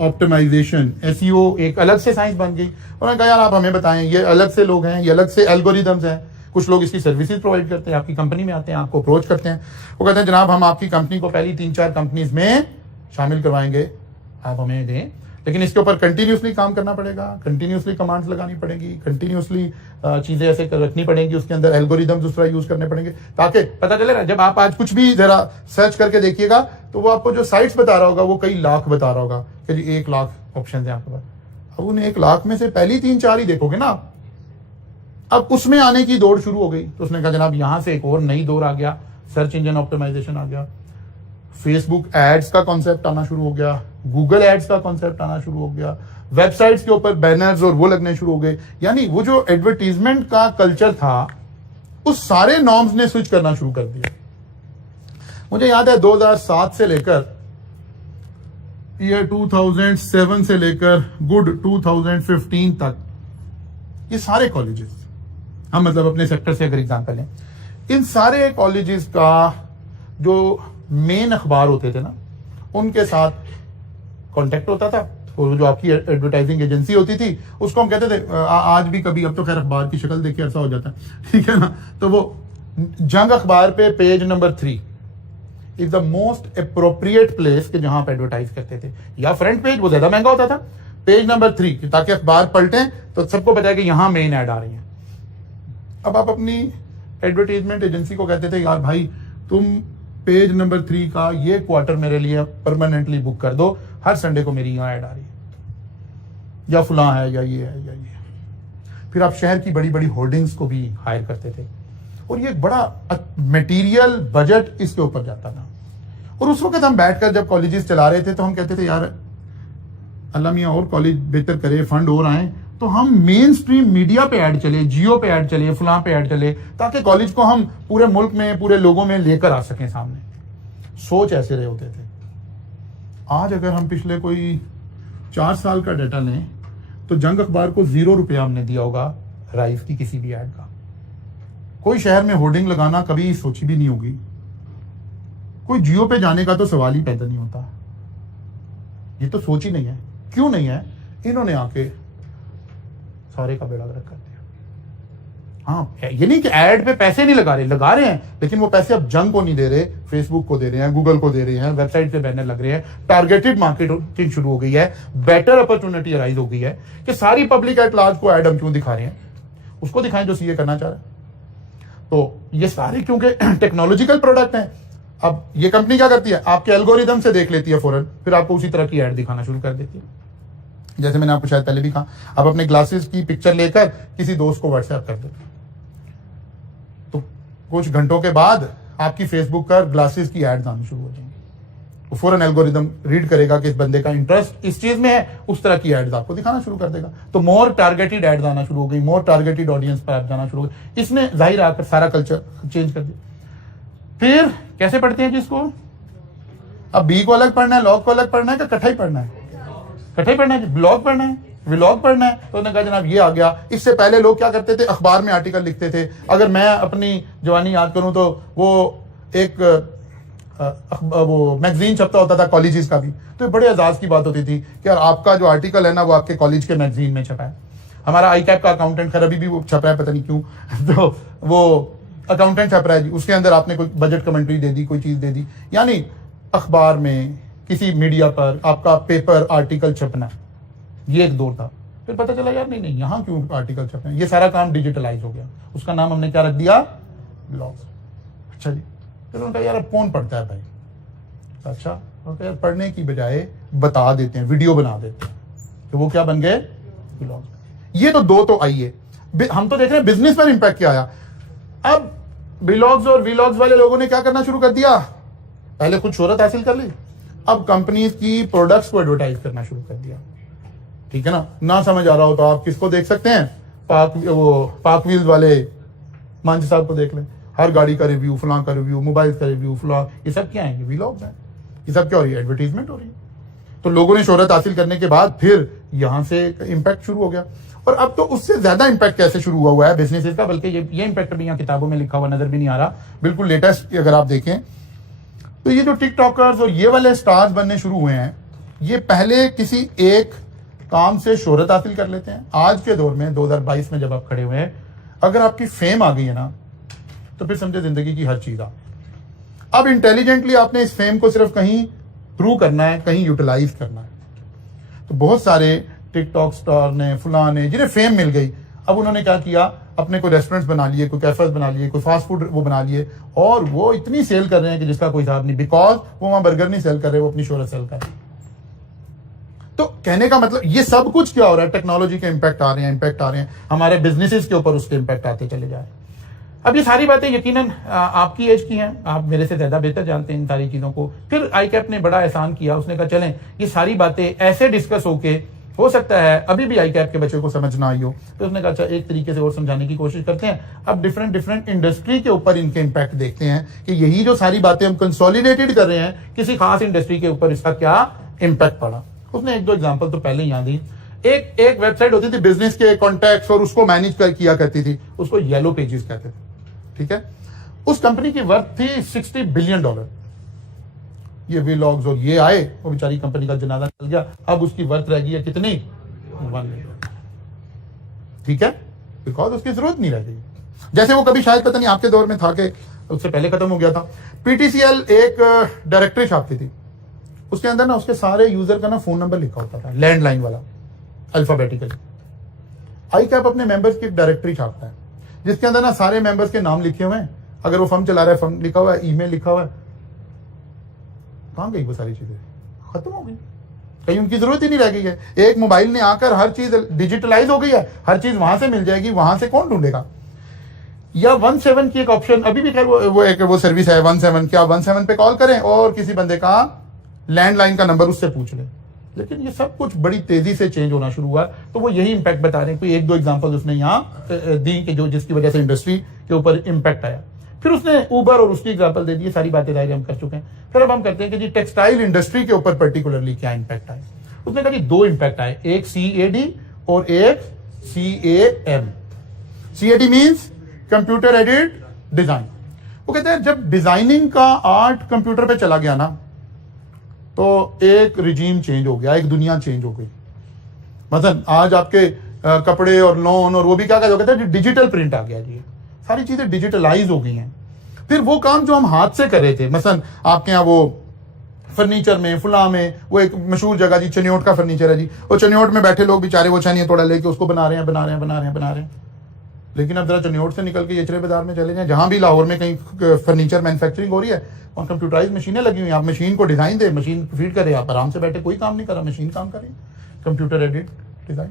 ऑप्टिमाइजेशन, एसईओ एक अलग से साइंस बन गई। उन्होंने कहा यार आप हमें बताएं, ये अलग से लोग हैं, ये अलग से एल्गोरिदम्स हैं, कुछ लोग इसकी सर्विसेज प्रोवाइड करते हैं, आपकी कंपनी में आते हैं, आपको अप्रोच करते हैं, वो कहते हैं जनाब हम आपकी कंपनी को पहली 3-4 कंपनीज में शामिल करवाएंगे, आप हमें दें, लेकिन इसके ऊपर कंटिन्यूसली काम करना पड़ेगा, कंटिन्यूसली कमांड्स लगानी पड़ेगी, कंटिन्यूसली चीजें ऐसे रखनी पड़ेंगी, उसके अंदर एल्गोरिदम्स दूसरा यूज करने पड़ेंगे, ताकि पता चले ना जब आप आज कुछ भी जरा सर्च करके देखिएगा तो वो आपको जो साइट्स बता रहा होगा वो कई लाख बता रहा होगा कि जी 1 लाख ऑप्शन है आपके पास। अब उन 1 लाख में से पहली 3-4 ही देखोगे ना, अब उसमें आने की दौड़ शुरू हो गई। तो उसने कहा जनाब यहां से एक और नई दौर आ गया, सर्च इंजन ऑप्टिमाइजेशन आ गया, फेसबुक एड्स का कॉन्सेप्ट आना शुरू हो गया, गूगल एड्स का कॉन्सेप्ट आना शुरू हो गया, वेबसाइट्स के ऊपर बैनर्स और वो लगने शुरू हो गए। यानी वो जो एडवर्टीजमेंट का कल्चर था उस सारे नॉर्म्स ने स्विच करना शुरू कर दिया। मुझे याद है 2007 से लेकर ईयर 2007 से लेकर गुड 2015 तक ये सारे कॉलेजेस, हम मतलब अपने सेक्टर से अगर एग्जांपल लें, इन सारे कॉलेजेस का जो मेन अखबार होते थे ना उनके साथ कांटेक्ट होता था, और जो आपकी एडवर्टाइजिंग एजेंसी होती थी उसको हम कहते थे आज भी कभी, अब तो खैर अखबार की शक्ल देखिए ऐसा हो जाता है, ठीक है ना, तो वो जंग अखबार पे page number 3 is the most appropriate place कि जहां आप एडवर्टाइज करते थे, या फ्रंट पेज वो ज्यादा महंगा होता था, पेज नंबर 3 ताकि अखबार पलटें तो सबको पता है कि यहां मेन ऐड आ रही है। अब आप अपनी एडवर्टाइजमेंट एजेंसी को कहते थे यार भाई तुम पेज नंबर 3 का ये क्वार्टर मेरे लिए परमानेंटली बुक कर दो, हर संडे को मेरी यहां ऐड आ रही है, या फुला है, या ये है, या ये। फिर आप शहर की बड़ी बड़ी होर्डिंग्स को भी हायर करते थे और ये बड़ा मटेरियल बजट इसके ऊपर जाता था। और उस वक्त हम बैठकर जब कॉलेजेस चला रहे थे तो हम कहते थे यार अल्लाह मियां और कॉलेज बेहतर करे, फंड और आए तो हम मेन स्ट्रीम मीडिया पे ऐड चले, जियो पे ऐड चले, फलां पे ऐड चले, ताकि कॉलेज को हम पूरे मुल्क में, पूरे लोगों में लेकर आ सकें सामने। सोच ऐसे रहे होते थे। आज अगर हम पिछले कोई 4 साल का डाटा लें तो जंग अखबार को 0 रुपया हमने दिया होगा राइस की किसी भी ऐड का। कोई शहर में होर्डिंग लगाना कभी सोची भी नहीं होगी, कोई जियो पे जाने का तो सवाल ही पैदा नहीं होता। ये तो सोच ही नहीं है। क्यों नहीं है? इन्होंने आके सारे का बेड़ा गर्क कर दिया। हाँ, ये नहीं कि एड पे पैसे नहीं लगा रहे हैं, लेकिन वो पैसे अब जंग को नहीं दे रहे, फेसबुक को दे रहे हैं, गूगल को दे रहे हैं, वेबसाइट पे बैनर लग रहे हैं, टारगेटेड मार्केटिंग शुरू हो गई है, बेटर अपॉर्चुनिटी अराइज हो गई है कि सारी पब्लिक एट लार्ज को एड हम क्यों दिखा रहे हैं, उसको दिखाएं जो सीए करना चाह रहा है। तो ये सारे क्योंकि टेक्नोलॉजिकल प्रोडक्ट हैं। अब ये कंपनी क्या करती है, आपके एल्गोरिदम से देख लेती है फौरन, फिर आपको उसी तरह की एड दिखाना शुरू कर देती है। जैसे मैंने आपको शायद पहले भी कहा, आप अपने ग्लासेस की पिक्चर लेकर किसी दोस्त को व्हाट्सएप कर देते, तो कुछ घंटों के बाद आपकी फेसबुक पर ग्लासेस की एड्स आनी शुरू हो जाएंगी। तो फौरन एल्गोरिदम रीड करेगा कि इस बंदे का इंटरेस्ट इस चीज में है, उस तरह की एड्स आपको दिखाना शुरू कर देगा। तो मोर टारगेटेड एड्स आना शुरू हो गई, मोर टारगेटेड ऑडियंस पर आप जाना शुरू हो गए। इसने जाहिर आकर सारा कल्चर चेंज कर दिया। फिर कैसे पढ़ते हैं जिसको, अब बी को अलग पढ़ना है, लॉग को अलग पढ़ना है, कि इकट्ठा ही पढ़ना है? इकट्ठा ही पढ़ना है, ब्लॉग पढ़ना है, व्लॉग पढ़ना है। तो उन्होंने कहा जनाब ये आ गया। इससे पहले लोग क्या करते थे, अखबार में आर्टिकल लिखते थे। अगर मैं अपनी जवानी याद करूं तो वो एक वो मैगजीन छपता होता था कॉलेजेस का भी, तो बड़े एजाज की बात होती थी कि यार आपका जो आर्टिकल है ना वो आपके कॉलेज के मैगजीन में छपा है। हमारा आई कैप का अकाउंटेंट, खैर अभी भी वो छप रहा है, पता नहीं क्यों, तो वो अकाउंटेंट छप रहा है जी, उसके अंदर आपने कोई बजट कमेंट्री दे दी, कोई चीज दे दी। यानी अखबार में, किसी मीडिया पर आपका पेपर आर्टिकल छपना, ये एक दौर था। फिर पता चला यार नहीं, यहाँ क्यों आर्टिकल छपना, ये सारा काम डिजिटलाइज हो गया। उसका नाम हमने क्या रख दिया, ब्लॉग्स। अच्छा जी, फिर उनका यार अब कौन पढ़ता है भाई? अच्छा, उनका यार पढ़ने की बजाय बता देते हैं, वीडियो बना देते हैं, तो वो क्या बन गए, ब्लॉग्स। ये तो दो तो आई है। हम तो देख रहे हैं बिजनेस पर इंपैक्ट क्या आया। अब ब्लॉग्स और वीलॉग्स वाले लोगों ने क्या करना शुरू कर दिया, पहले खुद शोहरत हासिल कर ली, अब कंपनीज की प्रोडक्ट्स को एडवर्टाइज करना शुरू कर दिया। ठीक है ना समझ आ रहा हो तो आप किसको देख सकते हैं, पाक व्हील्स वाले मंच साहब को देख लें। हर गाड़ी का रिव्यू, फलां का रिव्यू, मोबाइल का रिव्यू, फलां, ये सब क्या है, ये व्लॉग्स हैं। ये सब क्या हो रही है, एडवर्टीजमेंट हो रही है। तो लोगों ने शोहरत हासिल करने के बाद फिर यहां से इंपैक्ट शुरू हो गया। और अब तो उससे ज्यादा इंपैक्ट कैसे शुरू हुआ है बिजनेसेस का, बल्कि ये इंपैक्ट भी यहाँ किताबों में लिखा हुआ नजर भी नहीं आ रहा, बिल्कुल लेटेस्ट अगर आप देखें तो ये जो टिकटॉकर्स और ये वाले स्टार्स बनने शुरू हुए हैं, ये पहले किसी एक काम से शोहरत हासिल कर लेते हैं। आज के दौर में 2022 में जब आप खड़े हुए हैं, अगर आपकी फेम आ गई है ना, तो फिर समझे जिंदगी की हर चीज आ। अब इंटेलिजेंटली आपने इस फेम को सिर्फ कहीं थ्रू करना है, कहीं यूटिलाइज करना है। तो बहुत सारे टिकटॉक स्टार ने, फुला ने, जिन्हें फेम मिल गई, अब उन्होंने क्या किया, अपने कोई रेस्टोरेंट्स बना लिए, कोई कैफेस बना लिए, कोई फास्ट फूड वो बना लिए, और वो इतनी सेल कर रहे हैं कि जिसका कोई हिसाब नहीं। बिकॉज वो वहां बर्गर नहीं सेल कर रहे, वो अपनी शोहरत सेल कर रहे हैं। तो कहने का मतलब ये सब कुछ क्या हो रहा है, टेक्नोलॉजी के इंपैक्ट आ रहे हैं, हमारे बिजनेसेस के ऊपर उसके इंपैक्ट आते चले जा रहे हैं। अब ये सारी बातें यकीनन आपकी एज की हैं, आप मेरे से ज्यादा बेहतर जानते हैं इन सारी चीजों को। फिर आईकैप ने बड़ा एहसान किया, उसने कहा चलें ये सारी बातें ऐसे डिस्कस होके, हो सकता है अभी भी आईकैप के बच्चों को समझ ना आई हो, तो उसने कहा अच्छा एक तरीके से और समझाने की कोशिश करते हैं। अब डिफरेंट इंडस्ट्री के ऊपर इनके इंपैक्ट देखते हैं कि यही जो सारी बातें हम कंसोलिडेटेड कर रहे हैं, किसी खास इंडस्ट्री के ऊपर इसका क्या इंपैक्ट पड़ा। उसने एक दो एग्जांपल तो पहले ही याद दी। एक वेबसाइट होती थी बिजनेस के कॉन्टैक्ट्स, और उसको मैनेज किया करती थी, उसको येलो पेजेस कहते थे। ठीक है, उस कंपनी की वर्थ थी $60 बिलियन। ये व्लॉग्स और ये आए, वो बेचारी कंपनी का जनाजा चल गया। अब उसकी वर्थ रह गई है कितनी, 1 मिलियन। ठीक है, बिकॉज उसकी जरूरत नहीं रह गई। जैसे वो कभी शायद पता नहीं आपके दौर में था कि उससे पहले खत्म हो गया था, पीटीसीएल एक डायरेक्टरी छापती थी, उसके अंदर ना उसके सारे यूजर का ना फोन नंबर लिखा होता था, लैंडलाइन वाला, अल्फाबेटिकली। आईकैप अपने मेंबर्स की एक डायरेक्टरी छापता है, जिसके अंदर ना सारे मेंबर्स के नाम लिखे हुए हैं। अगर वो फर्म चला रहा है, फर्म लिखा हुआ है, ईमेल लिखा हुआ है। कहां गई वो सारी चीजें, खत्म हो गई, कहीं उनकी जरूरत ही नहीं रह गई है। एक मोबाइल ने आकर हर चीज डिजिटलाइज हो गई है, हर चीज वहां से मिल जाएगी, वहां से कौन ढूंढेगा। या 17 की एक ऑप्शन अभी भी, खैर वो सर्विस है 17, क्या 17 पे कॉल करें और किसी बंदे का लैंडलाइन का नंबर उससे पूछ लें। लेकिन ये सब कुछ बड़ी तेजी से चेंज होना शुरू हुआ। तो वो यही इंपैक्ट बता रहे हैं, कोई एक दो एग्जांपल उसने यहाँ दी कि जो जिसकी वजह से इंडस्ट्री के ऊपर इंपैक्ट आया। फिर उसने उबर और उसकी एग्जांपल दे दी, सारी बातें हम कर चुके हैं। फिर अब हम करते हैं कि जी टेक्सटाइल इंडस्ट्री के ऊपर पर्टिकुलरली क्या इंपैक्ट आए। उसने कहा कि 2 इंपैक्ट आए, एक CAD और एक CAM। CAD means computer aided design. वो कहते हैं जब डिजाइनिंग का आर्ट कंप्यूटर पे चला गया ना, तो एक रिजीम चेंज हो गया, एक दुनिया चेंज हो गई। मतलब आज आपके कपड़े और लोन और वो भी क्या कहते हैं डिजिटल प्रिंट आ गया जी, सारी चीजें डिजिटलाइज हो गई हैं। फिर वो काम जो हम हाथ से कर रहे थे, मसलन आपके यहाँ वो फर्नीचर में फुला में वो एक मशहूर जगह जी चनियोट का फर्नीचर है जी, वो चनियोट में बैठे लोग बेचारे वो छानिया थोड़ा लेके उसको बना रहे हैं। लेकिन अब जरा चनियोट से निकल के येचरे बाजार में चले जाएं, जहां भी लाहौर में कहीं फर्नीचर मैन्युफैक्चरिंग हो रही है, और कंप्यूटराइज मशीनें लगी हुई हैं। आप मशीन को डिजाइन दे, मशीन फीड करे, आप आराम से बैठे, कोई काम नहीं कर रहा, मशीन काम करे, कंप्यूटर एडिट डिजाइन।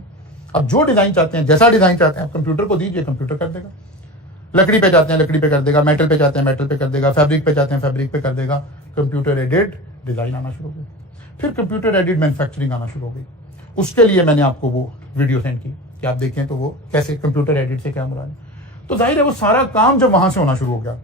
अब जो डिजाइन चाहते हैं, जैसा डिजाइन चाहते हैं, आप कंप्यूटर को दीजिए, कंप्यूटर कर देगा। लकड़ी पे जाते हैं, लकड़ी पे कर देगा, मेटल पे जाते हैं, मेटल पे कर देगा, फैब्रिक पे जाते हैं, फैब्रिक पे कर देगा। कंप्यूटर एडिट डिजाइन आना शुरू हो गई, फिर कंप्यूटर एडिट मैन्युफैक्चरिंग आना शुरू हो गई। उसके लिए मैंने आपको वो वीडियो सेंड की कि आप देखें तो वो कैसे कंप्यूटर एडिट से क्या मुराद है। तो जाहिर है वो सारा काम जब वहां से होना शुरू हो गया,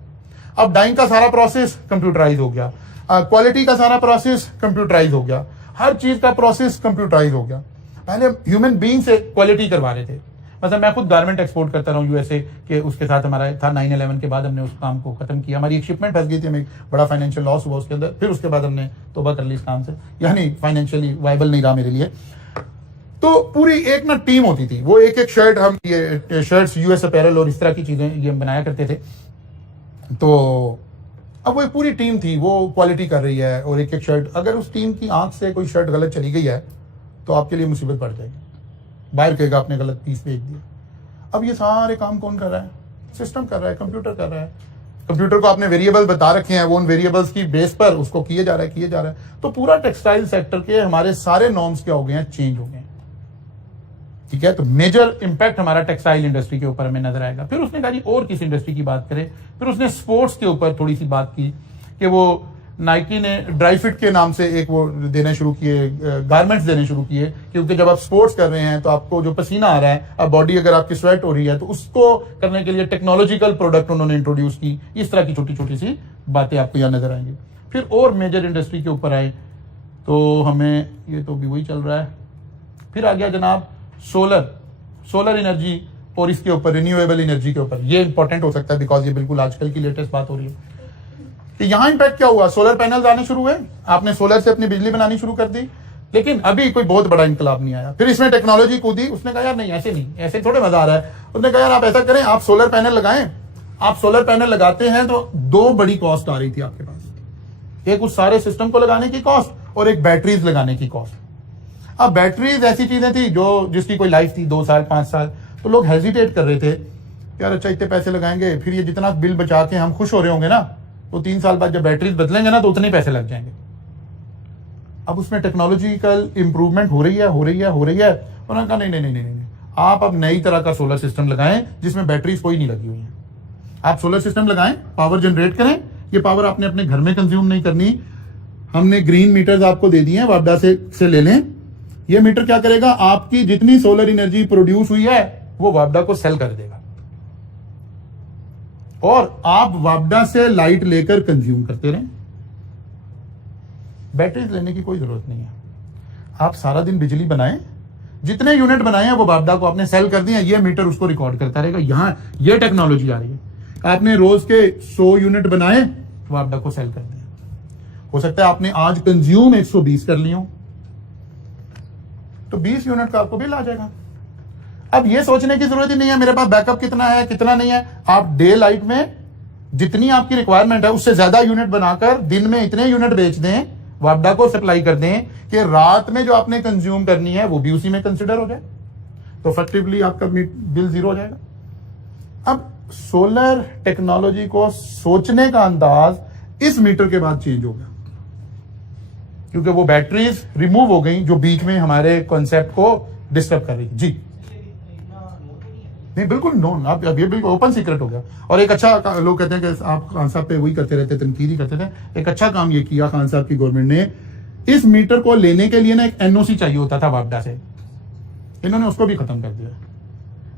अब डाइंग का सारा प्रोसेस कंप्यूटराइज हो गया, क्वालिटी का सारा प्रोसेस कंप्यूटराइज हो गया, हर चीज का प्रोसेस कंप्यूटराइज हो गया। पहले ह्यूमन बीइंग से क्वालिटी करवा रहे थे। मतलब मैं खुद गारमेंट एक्सपोर्ट करता रहा हूँ यूएसए के, उसके साथ हमारा था 9/11 के बाद हमने उस काम को खत्म किया, हमारी एक शिपमेंट फंस गई थी, हमें बड़ा फाइनेंशियल लॉस हुआ उसके अंदर, फिर उसके बाद हमने तौबा कर ली इस काम से, यानी फाइनेंशियली वायबल नहीं रहा मेरे लिए। तो पूरी एक ना टीम होती थी, वो एक शर्ट, हम ये शर्ट्स यूएस अपैरल और इस तरह की चीजें ये हम बनाया करते थे। तो अब वो एक पूरी टीम थी, वो क्वालिटी कर रही है, और एक शर्ट, अगर उस टीम की आंख से कोई शर्ट गलत चली गई है तो आपके लिए मुसीबत बढ़ जाएगी, बाहर कहेगा आपने गलत पीस भेज दिया। अब ये सारे काम कौन कर रहा है? सिस्टम कर रहा है, कंप्यूटर कर रहा है। कंप्यूटर को आपने वेरिएबल बता रखे हैं, वो उन वेरिएबल्स की बेस पर उसको किए जा रहा है। तो पूरा टेक्सटाइल सेक्टर के हमारे सारे नॉर्म्स क्या हो गए हैं, चेंज हो गए हैं। ठीक है, तो मेजर इंपैक्ट हमारा टेक्सटाइल इंडस्ट्री के ऊपर हमें नजर आएगा। फिर उसने कहा जी और किस इंडस्ट्री की बात करें, फिर उसने स्पोर्ट्स के ऊपर थोड़ी सी बात की कि वो नाइकी ने ड्राई फिट के नाम से एक वो देने शुरू किए, गारमेंट्स देने शुरू किए, क्योंकि जब आप स्पोर्ट्स कर रहे हैं तो आपको जो पसीना आ रहा है, अब बॉडी अगर आपकी स्वेट हो रही है, तो उसको करने के लिए टेक्नोलॉजिकल प्रोडक्ट उन्होंने इंट्रोड्यूस की। इस तरह की छोटी छोटी सी बातें आपको यहाँ नजर आएंगी। फिर और मेजर इंडस्ट्री के ऊपर आए तो हमें ये तो भी वही चल रहा है। फिर आ गया जनाब सोलर एनर्जी और इसके ऊपर रिन्यूएबल एनर्जी के ऊपर। ये इंपॉर्टेंट हो सकता है बिकॉज ये बिल्कुल आजकल की लेटेस्ट बात हो रही है कि यहां इंपैक्ट क्या हुआ, सोलर पैनल्स आने शुरू हुए, आपने सोलर से अपनी बिजली बनानी शुरू कर दी, लेकिन अभी कोई बहुत बड़ा इंकलाब नहीं आया। फिर इसमें टेक्नोलॉजी कूदी, उसने कहा यार नहीं ऐसे नहीं, ऐसे थोड़े मजा आ रहा है। उसने कहा यार आप ऐसा करें, आप सोलर पैनल लगाएं। आप सोलर पैनल लगाते हैं तो दो बड़ी कॉस्ट आ रही थी आपके पास, एक उस सारे सिस्टम को लगाने की कॉस्ट और एक बैटरीज लगाने की कॉस्ट। अब बैटरीज ऐसी चीजें थी जो जिसकी कोई लाइफ थी 2 साल 5 साल, तो लोग हेजिटेट कर रहे थे यार अच्छा इतने पैसे लगाएंगे, फिर ये जितना बिल बचा के हम खुश हो रहे होंगे ना, तो 3 साल बाद जब बैटरीज बदलेंगे ना तो उतने ही पैसे लग जाएंगे। अब उसमें टेक्नोलॉजिकल इंप्रूवमेंट हो रही है। उन्होंने कहा नहीं, आप अब नई तरह का सोलर सिस्टम लगाएं जिसमें बैटरीज कोई नहीं लगी हुई है। आप सोलर सिस्टम लगाएं, पावर जनरेट करें, ये पावर आपने अपने घर में कंज्यूम नहीं करनी। हमने ग्रीन मीटर्स आपको दे दिए हैं, वापडा से ले लें। ये मीटर क्या करेगा, आपकी जितनी सोलर एनर्जी प्रोड्यूस हुई है वो वापडा को सेल कर देगा, और आप वापडा से लाइट लेकर कंज्यूम करते रहें। बैटरीज लेने की कोई जरूरत नहीं है। आप सारा दिन बिजली बनाएं, जितने यूनिट बनाए हैं वो वापडा को आपने सेल कर दिए, ये मीटर उसको रिकॉर्ड करता रहेगा। यहां ये टेक्नोलॉजी आ रही है। आपने रोज के 100 यूनिट बनाए, वापडा को सेल कर दिया। हो सकता है आपने आज कंज्यूम 120 कर लियो, तो 20 यूनिट का आपको बिल आ जाएगा। अब ये सोचने की जरूरत ही नहीं है मेरे पास बैकअप कितना है कितना नहीं है। आप डे लाइट में जितनी आपकी रिक्वायरमेंट है उससे ज्यादा यूनिट बनाकर दिन में इतने यूनिट बेच दें, वापडा को सप्लाई कर दें कि रात में जो आपने कंज्यूम करनी है वो भी उसी में कंसिडर हो जाए, तो इफेक्टिवली आपका बिल 0 हो जाएगा। अब सोलर टेक्नोलॉजी को सोचने का अंदाज इस मीटर के बाद चेंज हो गया, क्योंकि वो बैटरीज रिमूव हो गई जो बीच में हमारे कॉन्सेप्ट को डिस्टर्ब कर रही थी। जी नहीं, बिल्कुल नोन, अब ये बिल्कुल ओपन सीक्रेट हो गया। और एक अच्छा, लोग कहते हैं कि आप खान साहब पे वही करते रहते, तनकीद ही करते थे। एक अच्छा काम ये किया खान साहब की गवर्नमेंट ने, इस मीटर को लेने के लिए ना एक एनओसी चाहिए होता था वापडा से, इन्होंने उसको भी खत्म कर दिया।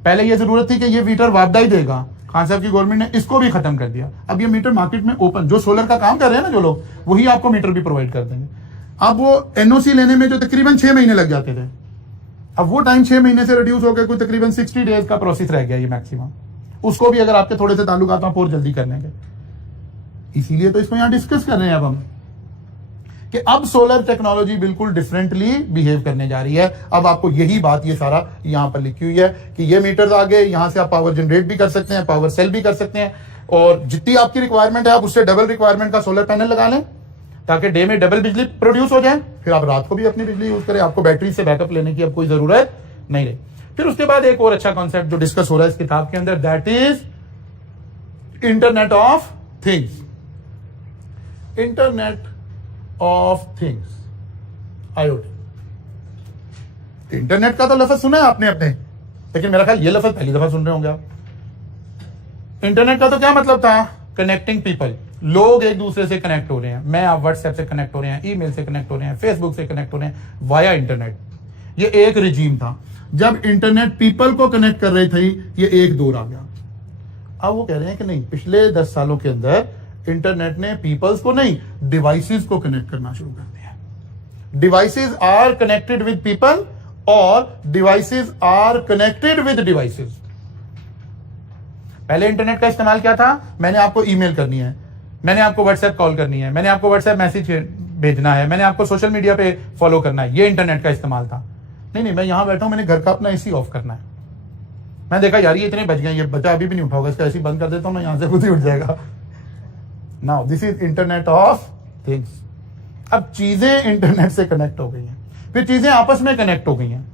पहले ये जरूरत थी कि ये मीटर वापडा ही देगा, खान साहब की गवर्नमेंट ने इसको भी खत्म कर दिया। अब ये मीटर मार्केट में ओपन, जो सोलर का काम कर रहे हैं ना जो लोग, वही आपको मीटर भी प्रोवाइड कर देंगे। अब वो एनओसी लेने में जो तकरीबन 6 महीने लग जाते थे, अब वो टाइम 6 महीने से रिड्यूस हो गया, कोई तकरीबन 60 डेज का प्रोसेस रह गया ये मैक्सिमम। उसको भी अगर आपके थोड़े से ताल्लुकात और जल्दी कर लेंगे। इसीलिए तो इसको यहां डिस्कस कर रहे हैं अब हम कि अब सोलर टेक्नोलॉजी बिल्कुल डिफरेंटली बिहेव करने जा रही है। अब आपको यही बात ये सारा यहां पर लिखी हुई है कि ये मीटर्स आ गए, यहां से आप पावर जनरेट भी कर सकते हैं, पावर सेल भी कर सकते हैं, और जितनी आपकी रिक्वायरमेंट है आप उससे डबल रिक्वायरमेंट का सोलर पैनल लगा लें ताकि डे में डबल बिजली प्रोड्यूस हो जाए, फिर आप रात को भी अपनी बिजली यूज करें, आपको बैटरी से बैकअप लेने की अब कोई जरूरत नहीं रही। फिर उसके बाद एक और अच्छा कॉन्सेप्ट जो डिस्कस हो रहा है इस किताब के अंदर, that is internet of things. Internet of things, IoT। Internet का तो लफ्ज सुना है आपने अपने, लेकिन मेरा ख्याल ये लफ्ज पहली दफा सुन रहे होंगे आप। इंटरनेट का तो क्या मतलब था? कनेक्टिंग पीपल, लोग एक दूसरे से कनेक्ट हो रहे हैं। मैं आप व्हाट्सएप से कनेक्ट हो रहे हैं, ईमेल से कनेक्ट हो रहे हैं, फेसबुक से कनेक्ट हो रहे हैं वाया इंटरनेट। ये एक रिजीम था। जब इंटरनेट पीपल को कनेक्ट कर रही थी, ये एक दौर आ गया। अब वो कह रहे हैं कि नहीं, पिछले 10 सालों के अंदर इंटरनेट ने पीपल्स को नहीं, डिवाइसेस को कनेक्ट करना शुरू कर दिया। Devices are connected with people और devices are connected with devices. पहले इंटरनेट का इस्तेमाल क्या था? मैंने आपको ईमेल करनी है, मैंने आपको व्हाट्सएप कॉल करनी है, मैंने आपको व्हाट्सएप मैसेज भेजना है, मैंने आपको सोशल मीडिया पे फॉलो करना है, ये इंटरनेट का इस्तेमाल था। नहीं, मैं यहां बैठा हूं, मैंने घर का अपना एसी ऑफ करना है। मैं देखा यार ये इतने बज गए, ये बच्चा अभी भी नहीं उठा होगा, इसका एसी बंद कर देता हूं, मैं यहां से खुद ही उठ जाएगा। Now this is internet of things. अब चीजें इंटरनेट से कनेक्ट हो गई हैं, फिर चीजें आपस में कनेक्ट हो गई हैं।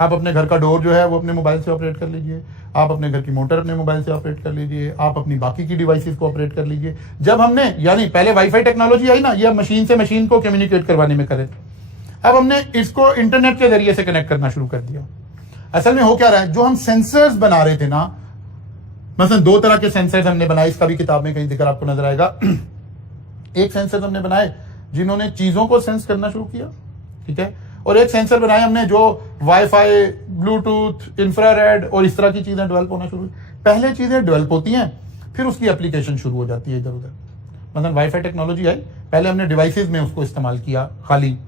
आप अपने घर का डोर जो है वो अपने मोबाइल से ऑपरेट कर लीजिए, आप अपने घर की मोटर अपने मोबाइल से ऑपरेट कर लीजिए, आप अपनी बाकी की डिवाइसेस को ऑपरेट कर लीजिए। जब हमने, यानी पहले वाईफाई टेक्नोलॉजी आई ना, ये मशीन से मशीन को कम्युनिकेट करवाने में करे, अब हमने इसको इंटरनेट के जरिए से कनेक्ट करना शुरू कर दिया। असल में हो क्या रहा है, जो हम सेंसर्स बना रहे थे ना, मतलब 2 तरह के सेंसर्स हमने बनाए, इसका भी किताब में कहीं जिक्र आपको नजर आएगा। एक सेंसर हमने बनाए जिन्होंने चीजों को सेंस करना शुरू किया, ठीक है, और एक सेंसर बनाए हमने जो वाईफाई, ब्लूटूथ, इंफ्रारेड और इस तरह की चीजें डेवलप होना शुरू। पहले चीजें डेवलप होती हैं, फिर उसकी एप्लीकेशन शुरू हो जाती है इधर उधर। मतलब वाईफाई टेक्नोलॉजी आई, पहले हमने डिवाइसेस में उसको इस्तेमाल किया खाली,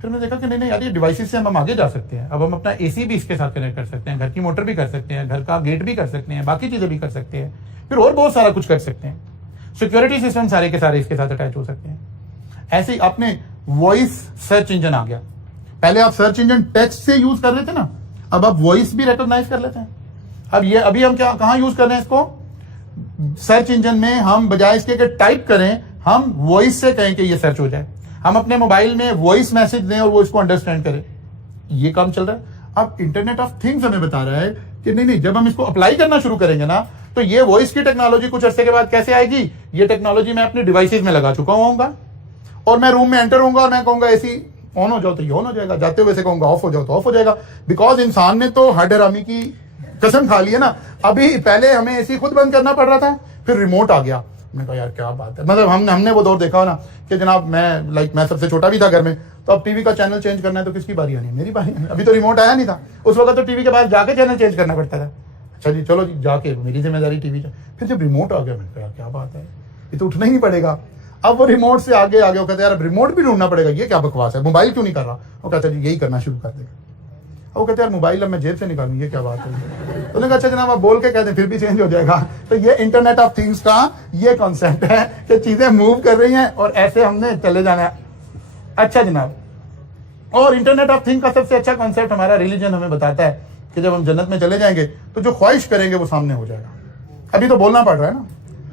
फिर मैंने देखा कि नहीं यार, ये डिवाइसेस से हम आगे जा सकते हैं। अब हम अपना एसी भी इसके साथ कनेक्ट कर सकते हैं, घर की मोटर भी कर सकते हैं, घर का गेट भी कर सकते हैं, बाकी चीजें भी कर सकते हैं, फिर और बहुत सारा कुछ कर सकते हैं। सिक्योरिटी सिस्टम सारे के सारे इसके साथ अटैच हो सकते हैं। ऐसे ही आपने वॉइस सर्च इंजन आ गया। पहले आप सर्च इंजन टेक्स्ट से यूज कर रहे थे ना, अब आप वॉइस भी रिकॉग्नाइज कर लेते हैं। अब ये अभी हम क्या कहां यूज कर रहे हैं इसको? सर्च इंजन में हम बजाय इसके कि टाइप करें, हम वॉइस से कहें कि ये सर्च हो जाए। हम अपने मोबाइल में वॉइस मैसेज दें और वो इसको अंडरस्टैंड करे, ये काम चल रहा है। अब इंटरनेट ऑफ थिंग्स हमें बता रहा है कि नहीं, जब हम इसको अप्लाई करना शुरू करेंगे ना, तो ये वॉइस की टेक्नोलॉजी कुछ अरसे के बाद कैसे आएगी? ये टेक्नोलॉजी मैं अपने डिवाइसेस में लगा चुका होऊंगा, और मैं रूम में एंटर होऊंगा और मैं कहूंगा एसी ऑन हो जाओ तो ये ऑन हो जाएगा, जाते हुए से कहूंगा ऑफ हो जाओ तो ऑफ हो जाएगा। बिकॉज इंसान ने तो हडरामी की कसम खा ली है ना। अभी पहले हमें एसी खुद बंद करना पड़ रहा था, फिर रिमोट आ गया। मैंने कहा यार क्या बात है, मतलब हमने वो दौर देखा हो ना कि जनाब मैं सबसे छोटा भी था घर में, तो अब टीवी का चैनल चेंज करना है तो किसकी बारी आनी है? मेरी बारी। अभी तो रिमोट आया नहीं था, उस वक्त तो टीवी के पास जाके चैनल चेंज करना पड़ता था। अच्छा जी चलो जी, जाके मेरी जिम्मेदारी टीवी। फिर जब रिमोट आ गया, मैंने कहा क्या बात है, ये तो उठना ही नहीं पड़ेगा। अब वो रिमोट से आगे वो कहते हैं यार रिमोट भी ढूंढना पड़ेगा, ये क्या बकवास है, मोबाइल क्यों नहीं कर रहा? वो कहता है यही करना शुरू कर देगा। वो कहते हैं यार मोबाइल अब मैं जेब से निकालूं, ये क्या बात है? तो उन्होंने कहा अच्छा जनाब आप बोल के कहते हैं फिर भी चेंज हो जाएगा। तो ये इंटरनेट ऑफ थिंग्स का ये कॉन्सेप्ट है कि चीजें मूव कर रही हैं और ऐसे हमने चले जाना है। अच्छा जनाब, और इंटरनेट ऑफ थिंग का सबसे अच्छा कॉन्सेप्ट हमारा रिलीजन हमें बताता है कि जब हम जन्नत में चले जाएंगे तो जो ख्वाहिश करेंगे वो सामने हो जाएगा। अभी तो बोलना पड़ रहा है ना,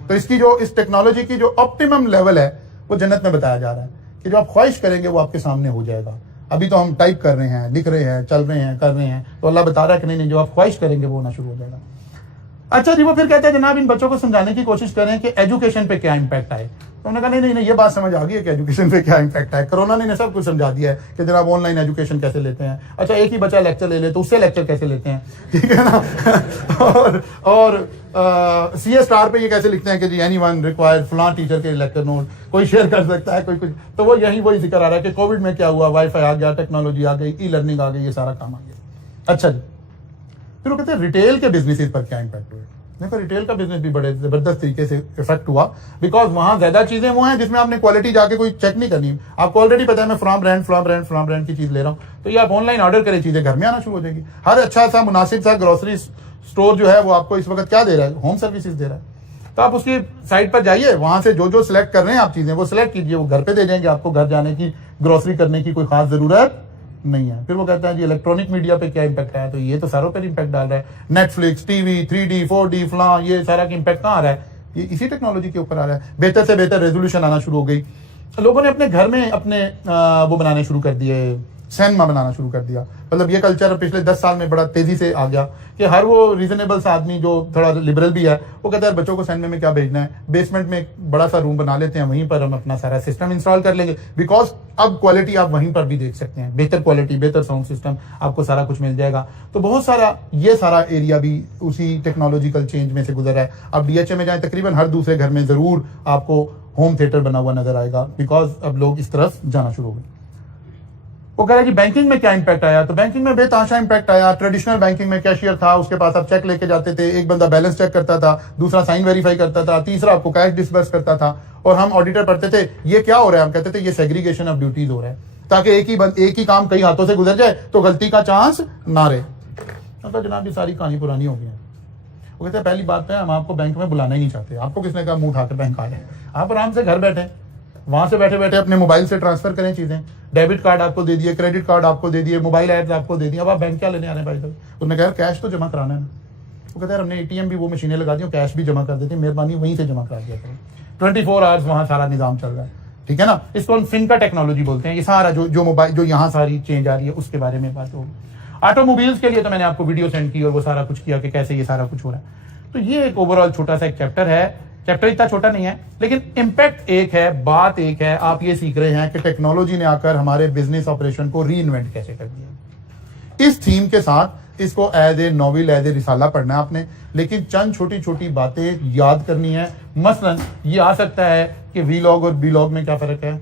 तो इसकी जो इस टेक्नोलॉजी की जो ऑप्टिमम लेवल है वो जन्नत में बताया जा रहा है कि जो आप ख्वाहिश करेंगे वो आपके सामने हो जाएगा। अभी तो हम टाइप कर रहे हैं, लिख रहे हैं, चल रहे हैं, कर रहे हैं, तो अल्लाह बता रहा है कि नहीं जो आप ख्वाहिश करेंगे वो होना शुरू हो जाएगा। अच्छा जी, वो फिर कहते हैं जनाब इन बच्चों को समझाने की कोशिश करें कि एजुकेशन पे क्या इंपैक्ट आए। तो उन्होंने कहा नहीं ये बात समझ आ गई है कि एजुकेशन पे क्या इंपैक्ट है। कोरोना ने सब कुछ समझा दिया है कि जनाब ऑनलाइन एजुकेशन कैसे लेते हैं। अच्छा एक ही बच्चा लेक्चर ले तो उससे लेक्चर कैसे लेते हैं, ठीक है ना। और CS* पे ये कैसे लिखते हैं कि जी एनीवन रिक्वायर्ड फलां टीचर के लेक्चर नोट, कोई शेयर कर सकता है, कोई कुछ। तो वो वही जिक्र आ रहा है कि कोविड में क्या हुआ, वाईफाई आ गया, टेक्नोलॉजी आ गई, ई-लर्निंग आ गई, ये सारा काम आ गया। अच्छा जी, फिर वो कहते हैं रिटेल के बिजनेसेस पर क्या इंपैक्ट हुए। देखो रिटेल का बिजनेस भी बड़े जबरदस्त तरीके से इफेक्ट हुआ, बिकॉज वहां ज्यादा चीजें वो हैं जिसमें आपने क्वालिटी जाके कोई चेक नहीं करनी। आपको ऑलरेडी पता है मैं फ्लॉम ब्रांड की चीज ले रहा हूँ, तो ये आप ऑनलाइन ऑर्डर करें, चीजें घर में आना शुरू हो जाएगी। हर अच्छा सा मुनासिब सा ग्रोसरी स्टोर जो है वो आपको इस वक्त क्या दे रहा है, होम सर्विसेज दे रहा है। तो आप उसकी साइट पर जाइए, वहां से जो जो सिलेक्ट कर रहे हैं आप चीजें वो सिलेक्ट कीजिए, वो घर पे दे देंगे आपको, घर जाने की ग्रोसरी करने की कोई खास जरूरत नहीं है। फिर वो कहता है जी इलेक्ट्रॉनिक मीडिया पे क्या इंपैक्ट आया, तो ये तो सारों पर इंपैक्ट डाल रहा है, नेटफ्लिक्स, टीवी, 3D 4D फलां, ये सारा इंपैक्ट कहाँ आ रहा है, ये इसी टेक्नोलॉजी के ऊपर आ रहा है। बेहतर से बेहतर रेजोल्यूशन आना शुरू हो गई, लोगों ने अपने घर में अपने वो बनाने शुरू कर दिए, सिनेमा बनाना शुरू कर दिया। मतलब ये कल्चर पिछले 10 साल में बड़ा तेजी से आ गया कि हर वो रीजनेबल सा आदमी जो थोड़ा लिबरल भी है वो कहता है बच्चों को सिनेमा में क्या भेजना है, बेसमेंट में एक बड़ा सा रूम बना लेते हैं, वहीं पर हम अपना सारा सिस्टम इंस्टॉल कर लेंगे, बिकॉज अब क्वालिटी आप वहीं पर भी देख सकते हैं, बेहतर क्वालिटी, बेहतर साउंड सिस्टम, आपको सारा कुछ मिल जाएगा। तो बहुत सारा ये सारा एरिया भी उसी टेक्नोलॉजिकल चेंज में से गुजर रहा है। अब DHA में जाए तकरीबन हर दूसरे घर में जरूर आपको होम थिएटर बना हुआ नजर आएगा, बिकॉज अब लोग इस तरफ जाना शुरू हो गए। वो कह रहा है कि बैंकिंग में क्या इंपैक्ट आया, तो बैंकिंग में बेतहाशा इंपैक्ट आया। ट्रेडिशनल बैंकिंग में कैशियर था, उसके पास आप चेक लेके जाते थे, एक बंदा बैलेंस चेक करता था, दूसरा साइन वेरीफाई करता था, तीसरा आपको कैश डिसबर्स करता था, और हम ऑडिटर पढ़ते थे ये क्या हो रहा है, हम कहते थे ये सेग्रीगेशन ऑफ ड्यूटीज हो रहा है, ताकि एक ही काम कई हाथों से गुजर जाए तो गलती का चांस ना रहे। तो जनाब ये सारी कहानी पुरानी हो गई है। वो कहते हैं पहली बात है हम आपको बैंक में बुलाना ही नहीं चाहते, आपको किसने कहा मुंह उठा के बैंक आ जाए, आप आराम से घर बैठे, वहां से बैठे बैठे अपने मोबाइल से ट्रांसफर करें चीजें, डेबिट कार्ड आपको दे दिए, क्रेडिट कार्ड आपको दे दिए, मोबाइल ऐप्स आपको दे दिए, अब आप बैंक क्या लेने आ रहे हैं भाई साहब। उन्होंने कहा कैश तो जमा कराना है ना, वो कहते हैं हमने ATM भी वो मशीनें लगा दी, कैश भी जमा कर देते, मेहरबानी वहीं से जमा करा दिया करें, 24 आवर्स वहां सारा निजाम चल रहा है, ठीक है ना। इसको हम फिनका टेक्नोलॉजी बोलते हैं। ये सारा जो मोबाइल जो यहाँ सारी चेंज आ रही है उसके बारे में बात होगी। ऑटोमोबाइल्स के लिए तो मैंने आपको वीडियो सेंड की और वो सारा कुछ किया कि कैसे ये सारा कुछ हो रहा है। तो ये एक ओवरऑल छोटा सा एक चैप्टर है, चैप्टर इतना छोटा नहीं है लेकिन इम्पैक्ट एक है, बात एक है, आप ये सीख रहे हैं कि टेक्नोलॉजी ने आकर हमारे बिजनेस ऑपरेशन को री इन्वेंट कैसे कर दिया। इस थीम के साथ इसको as a novel, as a रिसाला पढ़ना है आपने, लेकिन चंद छोटी छोटी बातें याद करनी है। मसलन ये आ सकता है कि वीलॉग और बीलॉग में क्या फर्क है,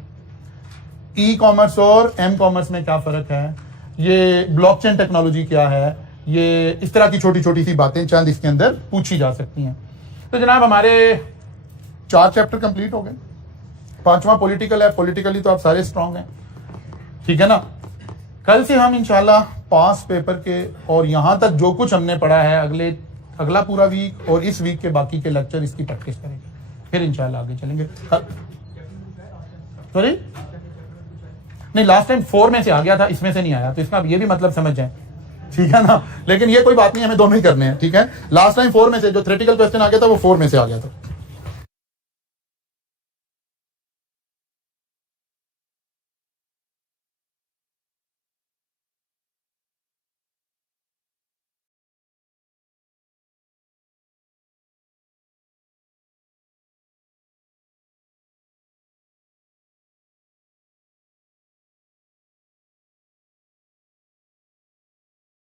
ई कॉमर्स और एम कॉमर्स में क्या फर्क है, ये ब्लॉकचेन टेक्नोलॉजी क्या है, ये इस तरह की छोटी छोटी सी बातें चंद इसके अंदर पूछी जा सकती हैं। तो जनाब हमारे 4 चैप्टर कंप्लीट हो गए, 5वां पॉलिटिकल है, पॉलिटिकली तो आप सारे स्ट्रांग हैं, ठीक है ना। कल से हम इंशाल्लाह पास पेपर के और यहां तक जो कुछ हमने पढ़ा है अगला पूरा वीक और इस वीक के बाकी के लेक्चर इसकी प्रैक्टिस करेंगे, फिर इंशाल्लाह आगे चलेंगे। सॉरी नहीं, लास्ट टाइम 4 में से आ गया था, इसमें से नहीं आया, तो इसका ये भी मतलब समझ जाए, ठीक है ना। लेकिन ये कोई बात नहीं, हमें दोनों ही करने हैं, ठीक है। लास्ट टाइम 4 में से जो थ्योरेटिकल क्वेश्चन आ गया था वो 4 में से आ गया था।